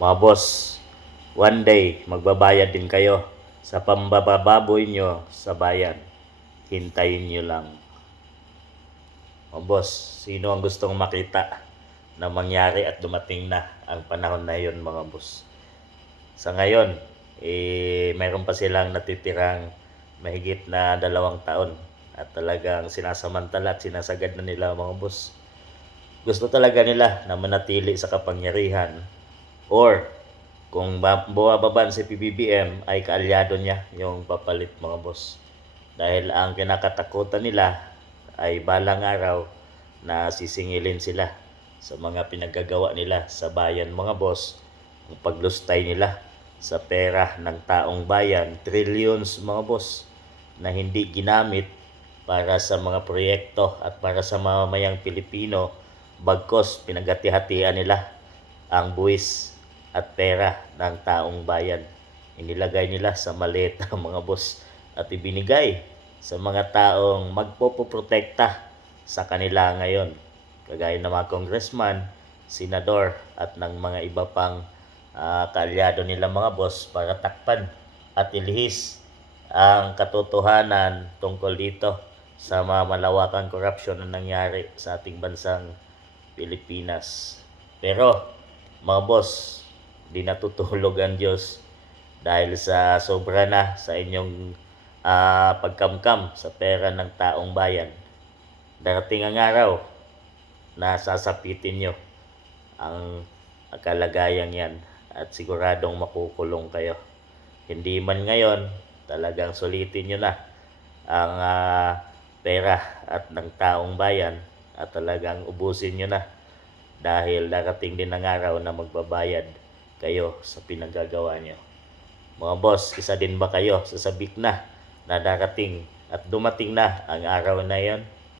Mga boss, one day magbabayad din kayo sa pambababoy nyo sa bayan. Hintayin nyo lang. Mga boss, sino ang gustong makita na mangyari at dumating na ang panahon na yon mga boss? Sa ngayon, mayroon pa silang natitirang mahigit na 2 taon at talagang sinasamantala at sinasagad na nila mga boss. Gusto talaga nila na manatili sa kapangyarihan, or kung bumababan si PBBM ay kaalyado niya yung papalit mga boss. Dahil ang kinakatakutan nila ay balang araw na sisingilin sila sa mga pinaggagawa nila sa bayan mga boss. Ang paglustay nila sa pera ng taong bayan, trillions mga boss, na hindi ginamit para sa mga proyekto at para sa mamamayang Pilipino, bagkos pinaghati-hatian nila ang buwis at pera ng taong bayan. Inilagay nila sa maleta mga boss at ibinigay sa mga taong magpopoprotekta sa kanila ngayon, kagaya ng mga congressman, senador at ng mga iba pang kaalyado nila mga boss, para takpan at ilihis ang katotohanan tungkol dito sa mga malawakang korupsyon na nangyari sa ating bansang Pilipinas. Pero mga boss, di natutulog ang Diyos dahil sa sobra na sa inyong pagkamkam sa pera ng taong bayan. Darating ang araw na sasapitin nyo ang kalagayan yan at siguradong makukulong kayo. Hindi man ngayon, talagang sulitin nyo na ang pera at ng taong bayan at talagang ubusin nyo na, dahil darating din ang araw na magbabayad kayo sa pinagagawa nyo. Mga boss, isa din ba kayo sa sabik na darating at dumating na ang araw na yon?